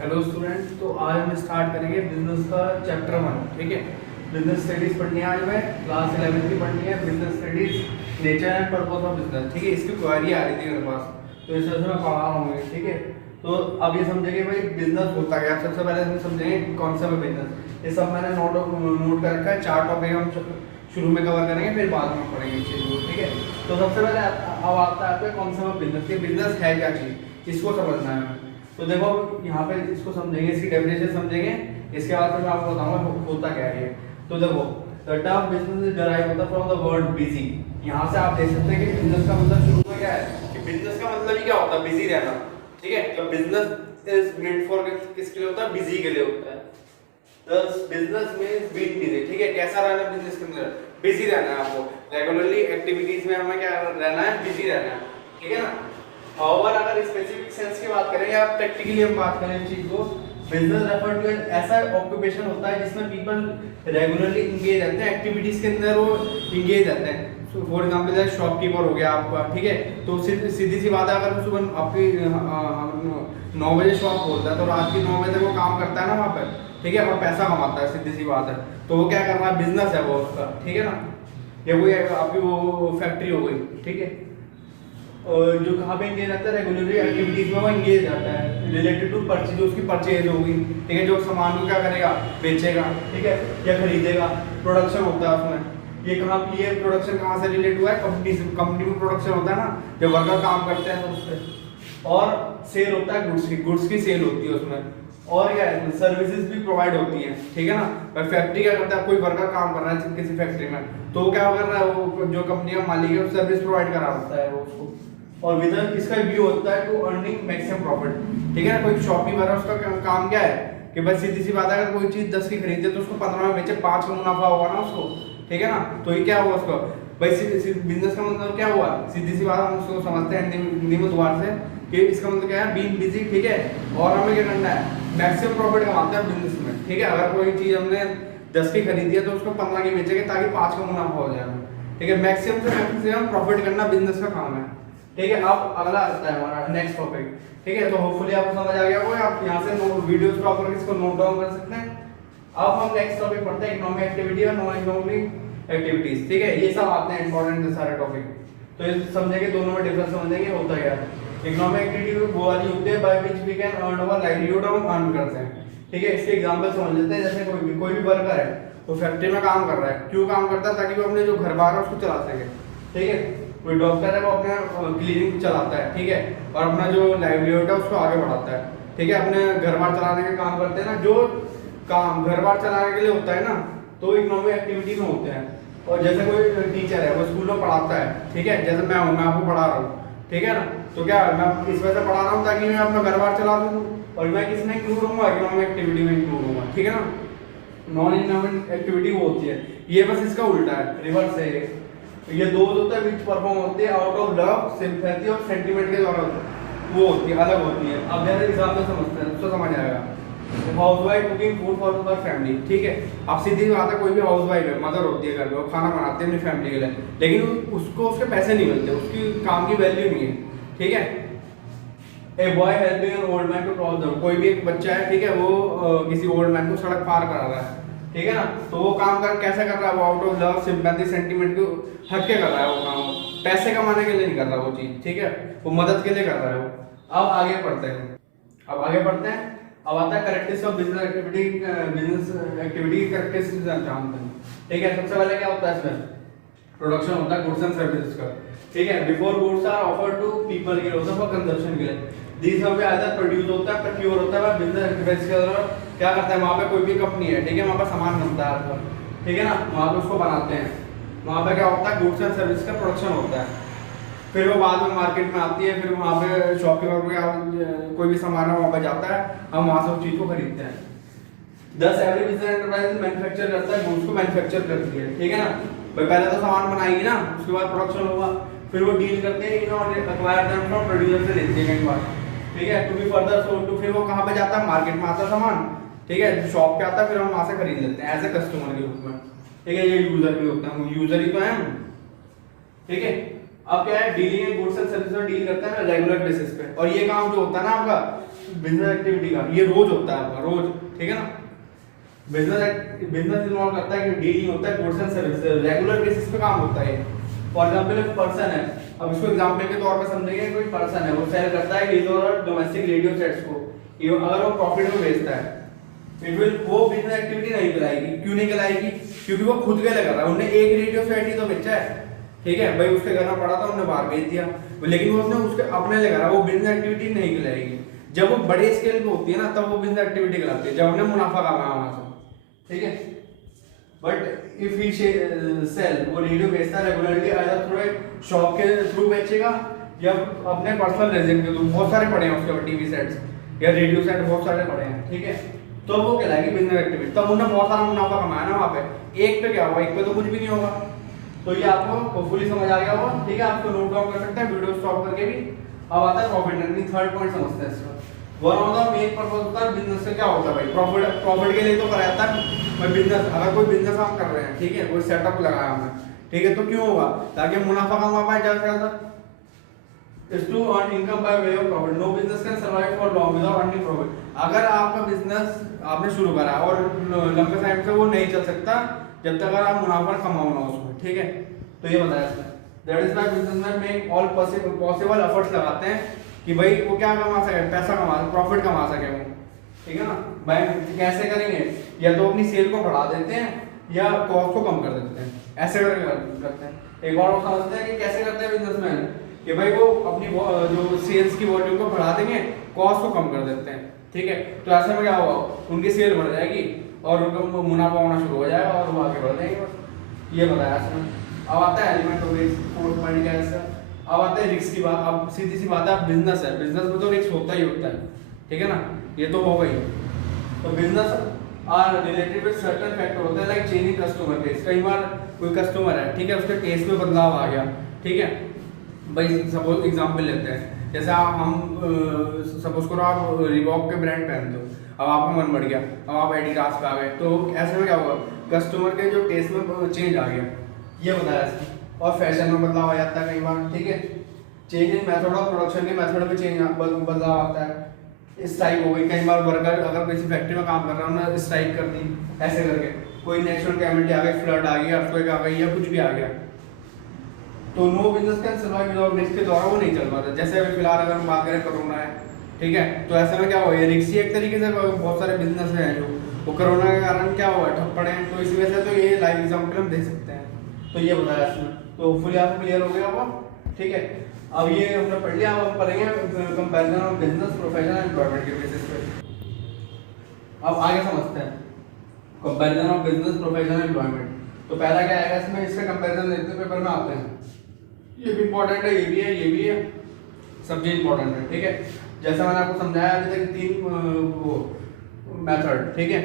Hello student, तो आज हम स्टार्ट करेंगे बिजनेस का चैप्टर 1। ठीक है, बिजनेस स्टडीज पढ़नी है आज हमें, क्लास 11 की पढ़नी है business studies, nature and purpose of business. ठीक है, इसकी क्वेरी आ रही थी मेरे पास, तो इस वजह से मैं पढ़ा रहा हूँ। ठीक है, तो अब ये समझेंगे भाई बिजनेस होता क्या। सबसे पहले हम समझेंगे कॉन्सेप्ट ऑफ बिजनेस। ये सब मैंने नोट कर रखा है। 4 टॉपिक हम शुरू में कवर करेंगे, फिर बाद में पढ़ेंगे इस चीज़ को। ठीक है, तो सबसे पहले अब आता है आपका कॉन्सेप्ट ऑफ बिजनेस। ये बिजनेस है क्या चीज़, इसको समझना है हमें। तो देखो यहाँ पे इसको समझेंगे, इसकी डेफिनेशन समझेंगे, इसके बाद फिर मैं आपको बताऊंगा होता क्या है ये। तो देखो, the term business is derive होता है फ्रॉम द वर्ड बिजी। यहाँ से आप देख सकते हैं कि बिजनेस का मतलब शुरू में क्या है कि बिजनेस का मतलब ही क्या होता है, बिजी रहना। ठीक है, तो बिजनेस इज मेंट फॉर किसके लिए होता है, बिजी के लिए होता है। Business means being busy. ठीक है, कैसा रहना बिजनेस के अंदर, बिजी रहना है आपको। रेगुलरली एक्टिविटीज में हमें क्या रहना है, बिजी रहना है। ठीक है ना। और अगर स्पेसिफिक सेंस की बात करें या प्रैक्टिकली हम बात करें इस चीज को, बिजनेस रेफर टू ऐसा ऑक्यूपेशन होता है जिसमें पीपल रेगुलरली इंगेज रहते हैं, एक्टिविटीज के अंदर वो इंगेज रहते हैं। फॉर एग्जांपल जैसे शॉपकीपर हो गया आपका। ठीक है, तो सीधी सी बात है, अगर सुबह आपकी 9 बजे शॉप खोलता है तो रात की 9 बजे तक वो काम करता है ना वहाँ पर। ठीक है, और पैसा कमाता है, सीधी सी बात है। तो वो क्या कर रहा है, बिजनेस है वो उसका। ठीक है ना, या कोई आपकी वो फैक्ट्री हो गई। ठीक है, और जो कहाँ पे इंगेज रहता है, रेगुलरली एक्टिविटीज में वो इंगेज रहता है रिलेटेड टू परचेज, जो उसकी परचेज होगी। ठीक है, जो सामान को क्या करेगा, बेचेगा। ठीक है, या खरीदेगा। प्रोडक्शन होता है उसमें। ये कहाँ, ये प्रोडक्शन कहाँ से रिलेट हुआ है, कंपनी से। कंपनी में प्रोडक्शन होता है ना, जब वर्कर काम करते हैं तो उससे। और सेल होता है गुड्स की, गुड्स की सेल होती है उसमें। और क्या है, सर्विसेज भी प्रोवाइड होती हैं। ठीक है ना। फैक्ट्री क्या करता है, कोई वर्कर काम कर रहा है किसी फैक्ट्री में, तो वो क्या कर रहा है, वो जो कंपनी का मालिक है वो सर्विस प्रोवाइड करा देता है वो उसको। और विजन इसका व्यू होता है टू अर्निंग मैक्सिमम प्रॉफिट। ठीक है ना, कोई शॉपकीपर है, उसका काम क्या है कि बस सीधी सी बात है, अगर कोई चीज 10 की खरीदे तो उसको 15 में बेचे, 5 का मुनाफा होगा ना उसको। ठीक है ना, तो ये क्या हुआ उसको भाई, बिजनेस का मतलब क्या हुआ, सीधी सी बात हम उसको समझते हैं हिंदी में दोबारा से कि इसका मतलब क्या है, बीइंग बिजी। ठीक है, और हमें क्या करना है, मैक्सिमम प्रॉफिट कमाते हैं बिजनेस में। ठीक है, अगर कोई चीज हमने 10 की खरीदी है तो उसको 15 की बेचेंगे ताकि 5 का मुनाफा हो जाए। ठीक है, मैक्सिमम से मैक्सिमम प्रॉफिट करना बिजनेस का काम है। ठीक है, अब अगला आता है हमारा नेक्स्ट टॉपिक। ठीक है, तो होपफुली आपको समझ आ गया होगा, आप यहाँ से वीडियो स्टॉप करके इसको नोट डाउन कर सकते हैं। अब हम नेक्स्ट टॉपिक पढ़ते हैं इकोनॉमिक एक्टिविटी और नॉन इकोनॉमिक एक्टिविटीज। ठीक है, ये सब आते हैं इंपॉर्टेंट सारे टॉपिक। तो ये समझेंगे, दोनों में डिफरेंस समझेंगे होता क्या है। इकोनॉमिक एक्टिविटी वो वाली होती है by which we can earn our livelihood, हम अर्न करते हैं। ठीक है, इसके एग्जांपल समझ लेते हैं। जैसे कोई भी वर्कर है, वो फैक्ट्री में काम कर रहा है, क्यों काम करता है, ताकि वो अपने जो घर बार है उसको चला सके। ठीक है, कोई डॉक्टर है, वो अपना क्लिनिक चलाता है। ठीक है, और अपना जो लाइवलीहुड है उसको आगे बढ़ाता है। ठीक है, अपने घर बार चलाने का काम करते हैं ना, जो काम घर बार चलाने के लिए होता है ना, तो इकोनॉमिक एक्टिविटी में होते हैं। और जैसे कोई टीचर है, वो स्कूल में पढ़ाता है। ठीक है, जैसे मैं हूँ, मैं आपको पढ़ा रहा हूँ। ठीक है ना, तो क्या मैं इस वजह से पढ़ा रहा हूँ ताकि मैं अपना घर बार चला दूँ, और मैं किसमें इंक्लूड होऊंगा, इकोनॉमिक एक्टिविटी में इंक्लूड होऊंगा। ठीक है ना। नॉन इकोनॉमिक एक्टिविटी वो होती है, ये बस इसका उल्टा है, रिवर्स है ये दो होता है विच परफॉर्म होते हैं आउट ऑफ लव, सिंपैथी और सेंटीमेंट के द्वारा वो होती है, अलग होती है। अब जैसे एग्जांपल समझते हैं तो समझ आएगा। Housewife cooking food for her family. ठीक है, अब सीधी बात है, कोई भी हाउसवाइफ है, मदर होती है घर में, वो खाना बनाते हैं अपनी फैमिली के लिए, लेकिन उसको उसके पैसे नहीं मिलते, उसकी काम की वैल्यू नहीं है। ठीक है, a boy helping an old man to cross the road. कोई भी एक बच्चा है, ठीक है, वो किसी ओल्ड मैन को सड़क पार करा रहा है। ठीक है ना, तो वो काम कैसे कर रहा है, वो out of love, sympathy, sentiment को हटके कर रहा है वो काम, पैसे कमाने के लिए नहीं कर रहा वो चीज। ठीक है, वो मदद के लिए कर रहा है वो। अब आगे पढ़ते हैं, अब आता है characteristics of business activity. Business activity की कैरेक्टरिस्टिक्स जानते हैं। ठीक है, सबसे पहले क्या होता है इसमें, प्रोडक्शन होता है गुड्स एंड सर्विसेज का। ठीक है, before goods are offered to people के लिए होता है, फॉर कंजप्शन के लिए। दीस यहाँ पे आइदर प्रोड्यूस होता है, प्रोक्योर होता है, बिजनेस एक्टिविटीज के दौरान क्या करता है, वहाँ पे कोई भी कंपनी है, ठीक है, वहाँ पे सामान बनता है आपका। ठीक है ना, वहाँ पे उसको बनाते हैं, वहाँ पे क्या होता है, गुड्स एंड सर्विस का प्रोडक्शन होता है। फिर वो बाद में मार्केट में आती है, फिर वहाँ पे शॉपकीपर कोई भी सामान है वहाँ पे जाता है, हम वहाँ से उस चीज़ को खरीदते हैं। 10 एवरी बिजनेस एंटरप्राइज मैन्युफैक्चर करता है, गुड्स को मैन्युफैक्चर करती है। ठीक है ना, भाई पहले तो सामान बनाएगी ना, उसके बाद प्रोडक्शन होगा, फिर वो डील करते हैं और एक्वायर देम फ्रॉम प्रोड्यूसर से लेते हैं कई बार। ठीक है, to be further sold to, फिर वो कहाँ पे जाता है, मार्केट में आता है सामान। ठीक है, शॉप पे आता है, फिर हम वहाँ से खरीद लेते हैं एज ए कस्टमर के रूप में। ठीक है, ये यूजर भी होता है, यूजर ही तो है। ठीक है, अब क्या है, डीलिंग गुड्स एंड सर्विस में डील करते हैं रेगुलर बेसिस पे। और ये काम जो होता है ना आपका, बिजनेस एक्टिविटी का ये रोज होता है आपका रोज, ठीक है ना। बिजनेस इन्वॉल्व करता है कि डीलिंग होता है goods and services, regular basis पे काम होता है। फॉर एग्जांपल एक पर्सन है, अब इसको एग्जांपल के तौर पे समझेंगे, कोई पर्सन है वो सेल करता है हीज और डोमेस्टिक रेडियो सेट्स को, अगर वो प्रॉफिट में बेचता है इट विल, वो बिजनेस एक्टिविटी नहीं कहलाएगी। क्यों नहीं कहलाएगी? क्योंकि वो खुद के लिए कर रहा है, उन्होंने एक रेडियो सेट ही तो बेचा है, ठीक है भाई, उसके घर में पड़ा था उन्होंने बाहर बेच दिया, लेकिन वो उसने उसके अपने लिए करा, वो बिजनेस एक्टिविटी नहीं कहलाएगी। जब वो बड़े स्केल पे होती है ना तब वो बिजनेस एक्टिविटी कहलाती है, जब हमने मुनाफा कमाया वहां से, ठीक है। बट इफ ही सेल, वो रेडियो बेचता है रेगुलरली, आइदर थ्रू शॉप के थ्रू बेचेगा या अपने पर्सनल रेजिडेंस के थ्रू, बहुत सारे पड़े हैं उसके ऊपर टीवी सेट्स या रेडियो सेट बहुत सारे पड़े हैं, ठीक है, तो वो कहलाएगी बिजनेस एक्टिविटी। तब उन्होंने बहुत सारा मुनाफा कमाया ना वहाँ पे, एक पे क्या होगा, एक पे तो कुछ भी नहीं होगा। तो ये आपको होपफुली समझ आ गया होगा, ठीक है, आपको नोट डाउन कर सकते हैं वीडियो स्टॉप करके भी। अब आता है प्रॉफिट अर्निंग, थर्ड पॉइंट समझते हैं इसका। One of the main purpose होता है बिजनेस से, क्या होता है भाई, प्रॉफिट के लिए तो कराता है भाई बिजनेस। अगर कोई बिजनेस हम कर रहे हैं, ठीक है, कोई सेटअप लगाया हमने, ठीक है, तो क्यों होगा, ताकि मुनाफा कमा पाए ज्यादा से ज्यादा, is to earn income by way of profit. No business can survive for long without earning profit. अगर आपका बिजनेस आपने शुरू करा और लंबे टाइम से वो नहीं चल सकता जब तक अगर आप मुनाफा कमाओ ना उसमें, ठीक है, तो ये बताया इसमें। That is why businessmen make all possible efforts लगाते हैं कि भाई वो क्या कमा सके, पैसा कमा, प्रॉफिट कमा सके वो, ठीक है ना। भाई कैसे करेंगे, या तो अपनी सेल को बढ़ा देते हैं या कॉस्ट को कम कर देते हैं, ऐसे करते हैं। एक और समझते हैं कि कैसे करते हैं बिजनेसमैन, कि भाई वो अपनी जो सेल्स की वॉल्यूम को बढ़ा देंगे, कॉस्ट को कम कर देते हैं, ठीक है। तो ऐसे में क्या होगा, उनकी सेल बढ़ जाएगी और उनका मुनाफा होना शुरू हो जाएगा और वो आगे बढ़ जाएंगे, बस ये बताया इसमें। अब आता है element of risk, fourth point क्या है इसका। अब आते हैं रिस्क की बात। अब सीधी सी बात है, बिजनेस है, बिजनेस में तो रिस्क होता ही होता है, ठीक है ना, ये तो होगा ही। तो business are related with certain factor होते हैं, लाइक चेंजिंग कस्टमर टेस्ट। कई बार कोई कस्टमर है, ठीक है, उसके टेस्ट में बदलाव आ गया, ठीक है भाई, सपोज एग्जांपल लेते हैं, जैसे हम सपोज करो आप रिबॉक के ब्रांड पहनते हो, अब आपका मन बढ़ गया, अब आप एडिडास पे आ गए, तो ऐसे में क्या होगा, कस्टमर के जो टेस्ट में चेंज आ गया, ये बताया इसमें। और फैशन में बदलाव आ जाता है कई बार, ठीक है, change in method of production के मेथड में चेंज बदलाव आता है। स्ट्राइक हो गई, कई बार वर्कर अगर किसी फैक्ट्री में काम कर रहा है उन्होंने स्ट्राइक कर दी, ऐसे करके कोई नेचुरल कैमिटी आ गई, फ्लड आ गई, अर्थक्वेक आ गई या कुछ भी आ गया, तो no business can survive without risk के द्वारा वो नहीं चल पाता। जैसे अभी फिलहाल अगर हम बात करें कोरोना है, ठीक है, तो ऐसे में क्या हुआ, ये रिस्क एक तरीके से बहुत सारे बिजनेस हैं जो वो कोरोना के कारण क्या हुआ, ठप पड़े हैं, तो इस वजह से तो ये लाइव एग्जांपल हम देख सकते हैं। तो ये बताया इसमें, तो होपफुली आपको क्लियर हो गया होगा, ठीक है। अब ये हमने पढ़ लिया, अब हम पढ़ेंगे comparison of business, profession and employment के बेसिस पे। अब आगे समझते हैं comparison of business, profession and employment. तो पहला क्या आएगा इसमें, इसका कंपैरिजन देखते हैं, पेपर में आते हैं, ये भी इंपॉर्टेंट है, ये भी है, ये भी है, सब चीज इंपॉर्टेंट है, ठीक है। जैसा मैंने आपको समझाया अभी तक, तीन मेथड, ठीक है,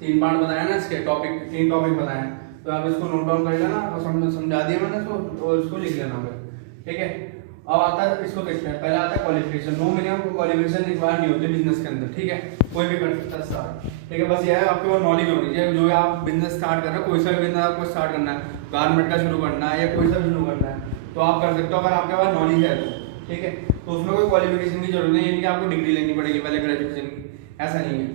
तीन पार्ट बताया ना इसके, टॉपिक, तीन टॉपिक बताए हैं, तो आप इसको नोट डाउन कर लेना और समझा दिया मैंने इसको, और इसको लिख लेना फिर, ठीक है। अब आता है, इसको देखते हैं, पहला आता है qualification. No minimum qualification require नहीं होती बिजनेस के अंदर, ठीक है, कोई भी कर सकता है स्टार्ट, ठीक है, बस ये है आपके पास नॉलेज होनी चाहिए। जो आप बिजनेस स्टार्ट कर रहे हो, कोई सा भी बिजनेस आपको स्टार्ट करना है, गारमेंट का शुरू करना है या कोई सा भी शुरू करना है, तो आप कर सकते हो अगर आपके पास नॉलेज है तो, ठीक है। तो उसमें कोई क्वालिफिकेशन की जरूरत नहीं है कि आपको डिग्री लेनी पड़ेगी पहले ग्रेजुएशन की, ऐसा नहीं है।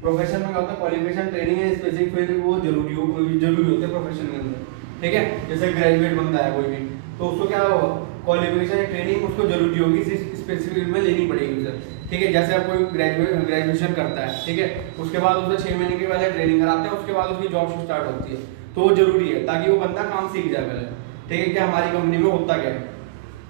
प्रोफेशन में क्या होता है, क्वालिफिकेशन, ट्रेनिंग है, स्पेसिफिक फील्ड वो जरूरी होते हैं प्रोफेशन के अंदर, ठीक है। जैसे ग्रेजुएट बंदा है कोई भी, तो उसको क्या होगा, क्वालिफिकेशन ट्रेनिंग उसको जरूरी होगी, स्पेसिफिक फील्ड में लेनी पड़ेगी सर, ठीक है। जैसे आप कोई ग्रेजुएशन करता है, ठीक है, उसके बाद उसे 6 महीने के पहले ट्रेनिंग कराते हैं, उसके बाद उसकी जॉब स्टार्ट होती है, तो वो जरूरी है ताकि वो बंदा काम सीख जाए पहले, ठीक है, कि हमारी कंपनी में होता क्या है।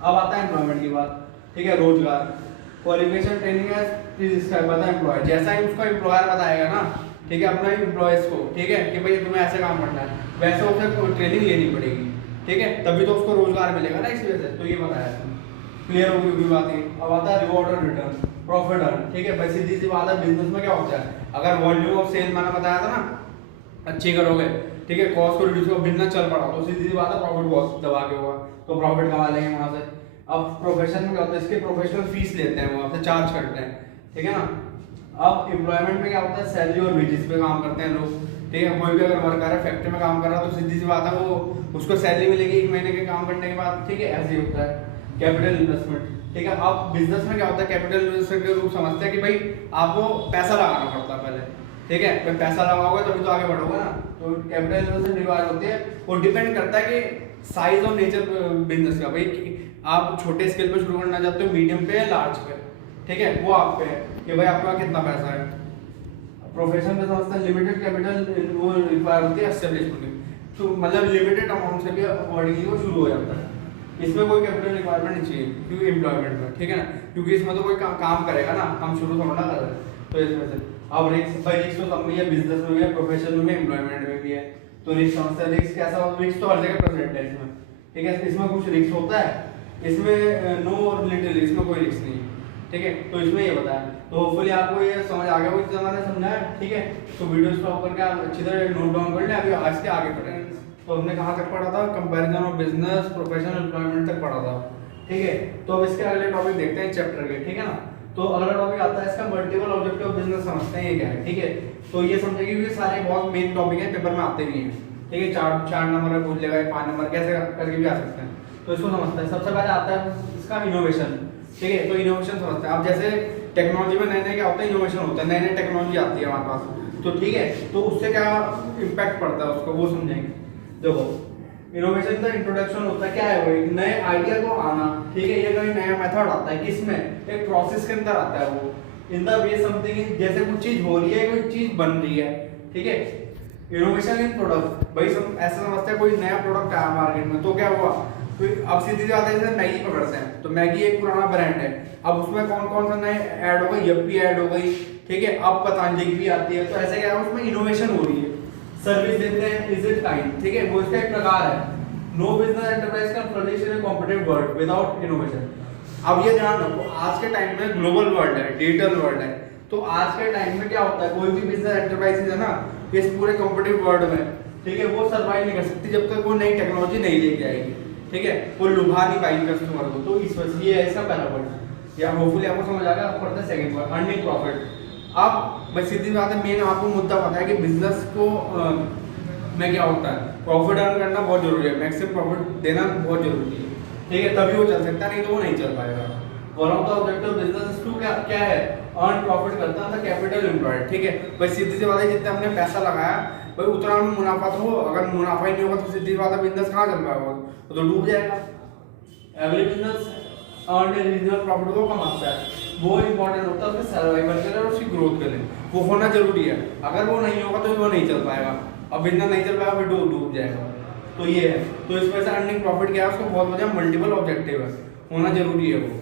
अब आता है एम्प्लॉयमेंट की बात, ठीक है, रोजगार। क्वालिफिकेशन, ट्रेनिंग है, पता है एम्प्लॉयर, जैसा ही उसका एम्प्लॉयर बताएगा ना, ठीक है, अपना एम्प्लॉयज को, ठीक है, कि भाई तुम्हें ऐसे काम करना है, वैसे उसे ट्रेनिंग लेनी पड़ेगी, ठीक है, तभी तो उसको रोजगार मिलेगा ना, इस वजह से। तो ये बताया क्लियर होगी भी बात है। अब आता है रिवॉर्ड और रिटर्न, प्रॉफिट अर्न, ठीक है, भाई सीधी सी बात है, बिजनेस में क्या होता है, अगर वॉल्यूम ऑफ सेल मैंने बताया था ना अच्छी करोगे, ठीक है, कॉस्ट को रिड्यूस कर बिजनेस चल पड़ा, तो सीधी सी बात है प्रॉफिट बहुत दबा के होगा, तो प्रॉफिट कमा लेंगे वहां से। अब प्रोफेशन में क्या होता है, इसके प्रोफेशनल फीस लेते हैं, वो आपसे चार्ज करते हैं, ठीक है ना। अब एम्प्लॉयमेंट में क्या होता है, सैलरी और वेजेस पे काम करते हैं लोग, ठीक है। कोई भी अगर वर्कर है, फैक्ट्री में काम कर रहा है, तो सीधी सी बात है वो उसको सैलरी मिलेगी 1 महीने के काम करने के बाद, ठीक है, ऐसे ही होता है। कैपिटल इन्वेस्टमेंट, ठीक है। अब बिजनेस में क्या होता है, कैपिटल इन्वेस्टमेंट के रूप समझते हैं कि भाई आपको पैसा लगाना पड़ता है पहले, ठीक है। फिर पैसा लगाओगे तभी तो आगे बढ़ोगे ना। तो कैपिटल इन्वेस्टमेंट रिक्वायर होती है, वो डिपेंड करता है कि साइज और नेचर बिजनेस का, भाई आप छोटे स्केल पे शुरू करना चाहते हो, मीडियम पे या लार्ज पे, ठीक है, वो आप पे है कि भाई आपके पास कितना पैसा है। प्रोफेशन में समझते हैं लिमिटेड कैपिटल वो रिक्वायर होती है एस्टेब्लिशमेंट, तो मतलब लिमिटेड अमाउंट से भी अकॉर्डिंगली वो शुरू हो जाता है। इसमें कोई कैपिटल रिक्वायरमेंट नहीं चाहिए क्योंकि एम्प्लॉयमेंट में, ठीक है ना, क्योंकि इसमें तो कोई काम करेगा ना, हम शुरू थोड़ा ना कर रहे हैं। तो इसमें से अब रिस्क, भाई रिस्क तो सब में है, बिजनेस में भी है, प्रोफेशन में भी, एम्प्लॉयमेंट में भी है। तो रिस्क समझते हैं, रिस्क कैसा होता है, रिस्क तो हर जगह प्रेजेंट है इसमें, ठीक है। इसमें कुछ रिस्क होता है, इसमें नो और लिटिल, इसमें कोई रिस्क नहीं है, ठीक है। तो इसमें ये बताया, तो होपफुली आपको ये समझ आ गया, वो जितना मैंने समझा है, ठीक है। तो वीडियो स्टॉप करके आप अच्छी तरह नोट डाउन कर लें। अभी आज के आगे पढ़ें। तो हमने कहाँ तक पढ़ा था, comparison of business, professional, employment तक पढ़ा था, ठीक है। तो अब इसके अगले टॉपिक देखते हैं चैप्टर के, ठीक है ना। तो अगला टॉपिक आता है इसका मल्टीपल ऑब्जेक्टिव ऑफ बिजनेस, समझते हैं ये क्या है, ठीक है। तो ये समझेंगे कि सारे बहुत मेन टॉपिक है, पेपर में आते भी हैं, ठीक है। चार नंबर में पूछ लेगा, 5 नंबर कैसे करके भी आ सकते हैं। तो इसको समझते हैं। सबसे पहले आता है इसका इनोवेशन, ठीक है। तो इनोवेशन समझते हैं। अब जैसे टेक्नोलॉजी में नए नए क्या होता है, इनोवेशन होता है, नई नई टेक्नोलॉजी आती है हमारे पास, तो ठीक है। तो उससे क्या इम्पैक्ट पड़ता है उसको, वो समझेंगे। देखो इनोवेशन का इंट्रोडक्शन होता है, क्या है वो, एक नए आइडिया को आना, ठीक है। ये कोई नया मेथड आता है, किसमें, एक प्रोसेस के अंदर आता है वो, इन द वे समथिंग, जैसे कुछ चीज हो रही है, कोई चीज बन रही है, ठीक है। इनोवेशन इन प्रोडक्ट, भाई ऐसा समझते हैं कोई नया प्रोडक्ट आया मार्केट में, तो क्या हुआ, अब सीधी सी बात है, जैसे मैगी पकड़ते हैं, तो मैगी एक पुराना ब्रांड है, अब उसमें कौन कौन सा नए ऐड हो गई, यप्पी ऐड हो गई, ठीक है। अब पतंजलि भी आती है, तो ऐसे क्या है, उसमें इनोवेशन हो रही है। सर्विस देते हैं, इज इट काइंड, ठीक है, वो इसका एक प्रकार है। No business enterprise can flourish in a competitive world without innovation. अब ये ध्यान रखो, आज के टाइम में ग्लोबल वर्ल्ड है, डिजिटल वर्ल्ड है, तो आज के टाइम में क्या होता है, कोई भी बिजनेस एंटरप्राइज है ना, इस पूरे कॉम्पिटिटिव वर्ल्ड में, ठीक है, वो सर्वाइव नहीं कर सकती जब तक वो नई टेक्नोलॉजी नहीं लेके आएगी, ठीक है। वो लुभा नहीं पाएगी कस्टमर को। तो इस वजह से ये है इसका पहला पॉइंट, या होपफुली आपको समझ आ गया। अब पढ़ते हैं सेकंड पॉइंट, अर्निंग प्रॉफिट। अब बस सीधी बात है, मेन आपको मुद्दा पता है कि बिजनेस को में क्या होता है, प्रॉफिट अर्न करना बहुत जरूरी है, मैक्सिमम प्रॉफिट देना बहुत जरूरी है, ठीक है, तभी वो चल सकता है, नहीं तो वो नहीं चल पाएगा। One of the objective business to क्या है, अर्न प्रॉफिट करता था कैपिटल एम्प्लॉयड, ठीक है। भाई सीधी सी बात है, जितना हमने पैसा लगाया भाई उतना में मुनाफा तो हो, अगर मुनाफा ही नहीं होगा तो सीधी बात है बिजनेस कहाँ चल पाएगा, तो डूब जाएगा। एवरी बिजनेस अर्न ए रीजनल प्रॉफिट को कमाता है, वो इंपॉर्टेंट होता है उसके सर्वाइवल के लिए और उसकी ग्रोथ के लिए, वो होना जरूरी है। अगर वो नहीं होगा तो वो नहीं चल पाएगा, अब बिजनेस नहीं चल पाएगा फिर डूब जाएगा। तो ये है, तो इस वजह से अर्निंग प्रॉफिट क्या है, उसको बहुत वजह मल्टीपल ऑब्जेक्टिव है, होना जरूरी है वो।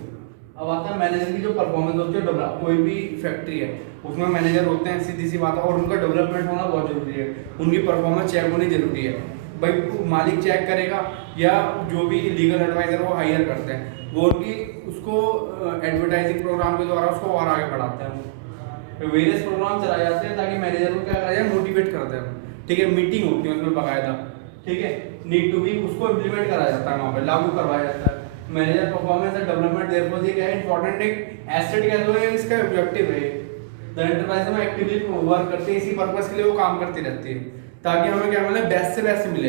अब आता है मैनेजर की जो परफॉर्मेंस होती है, कोई भी फैक्ट्री है उसमें मैनेजर होते हैं, सीधी सी बात है, और उनका डेवलपमेंट होना बहुत जरूरी है, उनकी परफॉर्मेंस चेक होनी जरूरी है। भाई मालिक चेक करेगा या जो भी लीगल एडवाइजर वो हायर करते हैं, वो उनकी उसको एडवर्टाइजिंग प्रोग्राम के द्वारा उसको और आगे बढ़ाते हैं, वेरियस प्रोग्राम चलाए जाते हैं ताकि मैनेजर को क्या करा जाए, मोटिवेट करते हैं, ठीक है। मीटिंग होती है उसमें बाकायदा, ठीक है, नीड टू बी, उसको इम्प्लीमेंट कराया जाता है, वहाँ पर लागू करवाया जाता है। Manager performance and development therefore ये क्या है, इंपॉर्टेंट एक एसेट कह दो, इसका ऑब्जेक्टिव है। द एंटरप्राइज में एक्टिवली वर्क करते हैं, इसी पर्पस के लिए वो काम करती रहती है ताकि हमें क्या मिले, बेस्ट से बेस्ट मिले।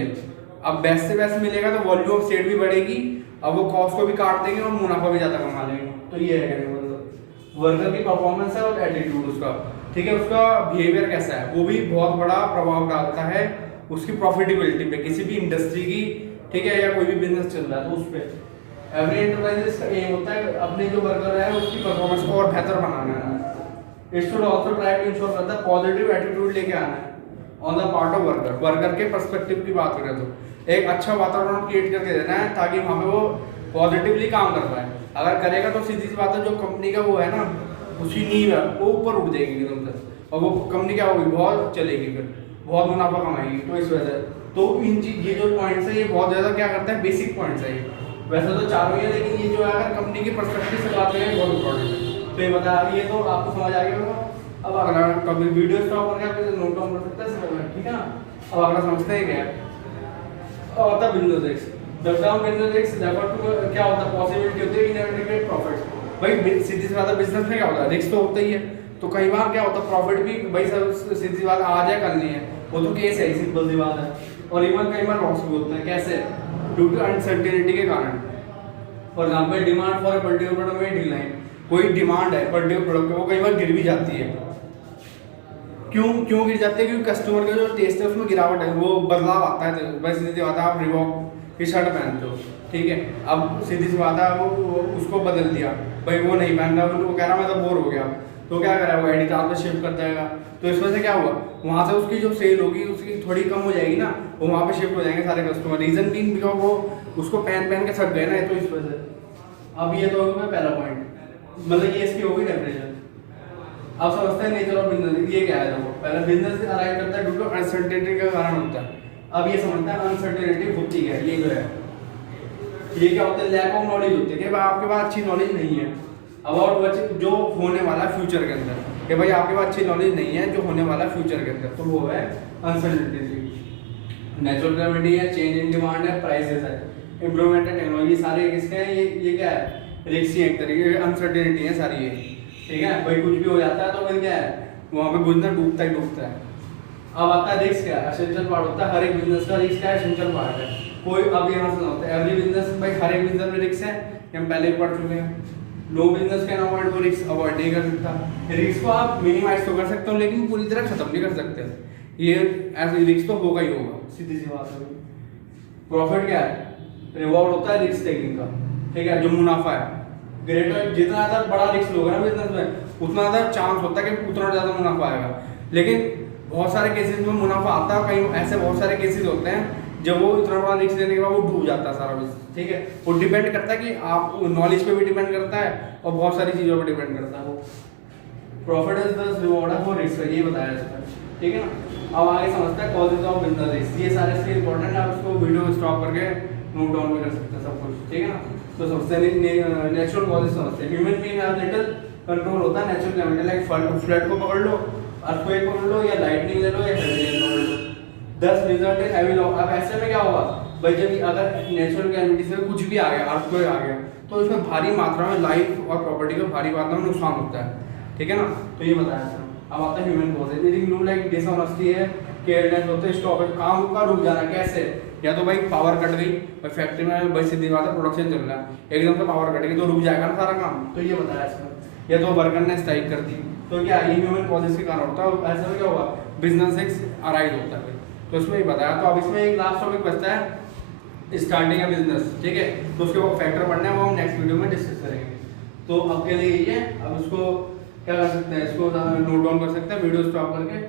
अब बेस्ट से बेस्ट मिलेगा तो वॉल्यूम ऑफ सेल भी बढ़ेगी, अब वो कॉस्ट को भी काट देंगे और मुनाफा भी ज्यादा कमा लेंगे। तो ये है मतलब वर्कर की परफॉर्मेंस है और एटीट्यूड उसका, ठीक है, उसका बिहेवियर कैसा है, वो भी बहुत बड़ा प्रभाव डालता है उसकी प्रॉफिटेबिलिटी पे, किसी भी इंडस्ट्री की, ठीक है, या कोई भी बिजनेस चल रहा है तो उस पर। एवरी एंटरप्राइज का एम होता है अपने जो वर्कर है उसकी परफॉर्मेंस को और बेहतर बनाना है। It should also try to ensure करता है पॉजिटिव एटीट्यूड लेके आना है on the part of worker. Worker के पर्सपेक्टिव की बात करें तो एक अच्छा वातावरण क्रिएट करके देना है ताकि वहाँ पे वो पॉजिटिवली काम कर पाए। अगर करेगा तो सीधी सी बात है, जो कंपनी का वो है ना, उसकी नींव है वो ऊपर उठ जाएगी एकदम से, और वो कंपनी क्या होगी, बहुत चलेगी, फिर बहुत मुनाफा कमाएगी। तो इस वजह से तो इन चीज ये जो पॉइंट्स है ये बहुत ज़्यादा क्या करता है, बेसिक पॉइंट्स है ये, वैसे तो चारों ही है, लेकिन ये जो है अगर कंपनी के पर्सपेक्टिव से बात करें बहुत इंपॉर्टेंट है। तो ये बता, ये तो आपको समझ आ गया होगा। अब अगला कभी वीडियो स्टॉप करके आप नोट डाउन कर सकते हैं, ठीक है ना। अब अगला समझते हैं क्या है, और the business risk. The term business risk refer to क्या होता है, पॉसिबिलिटी होती है इनएविटेबल प्रॉफिट्स। भाई सीधी सी बात है, बिजनेस में क्या होता है, रिस्क तो होता ही है, तो कई बार क्या होता है प्रॉफिट भी भाई सब सीधी सी बात आ जाए, कल नहीं है, वो तो केस है, सिंपल सी बात है। और इवन कई बार लॉस भी होते हैं, कैसे, ड्यू टू अनसर्टेनिटी के कारण। For example demand for a particular product में डिक्लाइन, कोई डिमांड है पर्टिकुलर प्रोडक्ट वो कई बार गिर भी जाती है। क्यों गिर जाती है? क्योंकि कस्टमर का जो टेस्ट है उसमें गिरावट है, वो बदलाव आता है। वैसे सीधी बात है, आप रिबॉक की शर्ट पहनते हो, ठीक है, अब सीधी सी बात है वो उसको बदल दिया, भाई वो नहीं पहन रहा, वो कह रहा मैं तो बोर हो गया, तो क्या करा, वो एडिट पे शिफ्ट कर जाएगा। तो इस वजह से क्या हुआ, वहाँ से उसकी जो सेल होगी उसकी थोड़ी कम हो जाएगी ना, वो वहाँ पे शिफ्ट हो जाएंगे सारे कस्टमर। रीजन बीइंग बिकॉज वो उसको पहन के थक गए ना, तो इस वजह से। अब ये तो होगा पहला पॉइंट, मतलब ये इसकी होगी डेफिनेशन। अब समझते हैं नेचर ऑफ बिजनेस, ये क्या है? देखो, पहले बिजनेस अराइव करता है ड्यू टू अनसर्टेनिटी का कारण होता है। अब ये समझता है अनसर्टेनिटी होती है, ये जो है ये क्या होता है, लैक ऑफ नॉलेज होती है कि भाई आपके पास अच्छी नॉलेज नहीं है अबाउट जो होने वाला फ्यूचर के अंदर, कि भाई आपके पास अच्छी नॉलेज नहीं है जो होने वाला फ्यूचर के अंदर, तो वो है अनसर्टेनिटी। नेचुरल कैलेमिटी है, चेंज इन डिमांड है, प्राइसेस है, इम्प्रूवमेंट है, टेक्नोलॉजी, सारे किसके हैं? ये क्या है? रिस्क ही एक तरीके की अनसर्टेनिटी है सारी ये, ठीक है। भाई कुछ भी हो जाता है तो फिर क्या है, वहाँ पे बिजनेस डूबता ही डूबता है। अब आता है रिस्क, क्या है? एसेंशियल पार्ट होता है हर एक बिजनेस का, रिस्क का एसेंशियल पार्ट है। कोई अब यहाँ से होता है एवरी बिजनेस, भाई हर एक बिजनेस में रिस्क है, हम पहले ही पढ़ चुके हैं। नो बिजनेस कैन अवॉइड, वो रिस्क अवॉइड नहीं कर सकता। रिस्क को आप मिनिमाइज तो कर सकते हो लेकिन पूरी तरह खत्म नहीं कर सकते, ये ऐसे रिस्क तो होगा ही होगा, सीधी सी बात है। प्रॉफिट क्या है? रिवॉर्ड होता है रिस्क टेकिंग का, ठीक है, जो मुनाफा है। ग्रेटर, जितना ज़्यादा बड़ा रिस्क लोगे ना बिजनेस में, उतना ज़्यादा चांस होता है कि उतना ज़्यादा मुनाफा आएगा। लेकिन बहुत सारे केसेस में मुनाफा आता है, कहीं ऐसे बहुत सारे केसेस होते हैं जब वो इतना बड़ा रिस्क लेने के बाद वो डूब जाता है सारा बिजनेस, ठीक है। वो डिपेंड करता है कि आप नॉलेज पे भी डिपेंड करता है और बहुत सारी चीज़ों पे डिपेंड करता है। वो profit is the reward of risk, ये बताया इसमें, ठीक है ना। अब आगे समझता है कॉजेज ऑफ बिजनेस रिस्क, ये सारे इसके इंपॉर्टेंट है, आप उसको वीडियो स्टॉप करके नोट डाउन भी कर सकते हैं सब कुछ, ठीक है ना। तो समझते हैं नेचुरल कॉजेज, समझते हैं human being have little control होता है नेचुरल कैलेमिटी, लाइक फ्लड को पकड़ लो, अर्थक्वेक पकड़ लो, या लाइटनिंग ले लो, या हाइड्रोजन पकड़ लो। 10 रिजल्ट है हैवी लॉस। अब ऐसे में क्या होगा भाई, जब अगर नेचुरल कैलेमिटी से कुछ भी आ गया, अर्थक्वेक आ गया, तो इसमें भारी मात्रा में लाइफ और प्रॉपर्टी का भारी मात्रा में नुकसान होता है, ठीक है ना। तो ये बताया सर। अब आता है human causes, leading like dishonesty है, केयरलेस होते हैं, स्टॉप काम का रुक जाना। कैसे? या तो भाई पावर कट गई, भाई फैक्ट्री में भाई सीधी बात है प्रोडक्शन चल रहा है, एकदम से पावर कट गई तो रुक जाएगा ना सारा काम, तो ये बताया इसमें। या तो वर्कर ने स्ट्राइक कर दी, तो क्या ये ह्यूमन कॉजेज के कारण होता है। ऐसे में क्या होगा, बिजनेस एक अराइज होता है, तो इसमें ही बताया। तो अब इसमें एक लास्ट टॉपिक बचता है स्टार्टिंग है बिजनेस, ठीक है, तो उसके बाद फैक्टर पढ़ना है, वो हम नेक्स्ट वीडियो में डिस्कस करेंगे। तो अब के लिए ये, अब इसको क्या कर सकते हैं, इसको नोट डाउन कर सकते हैं वीडियो स्टॉप करके।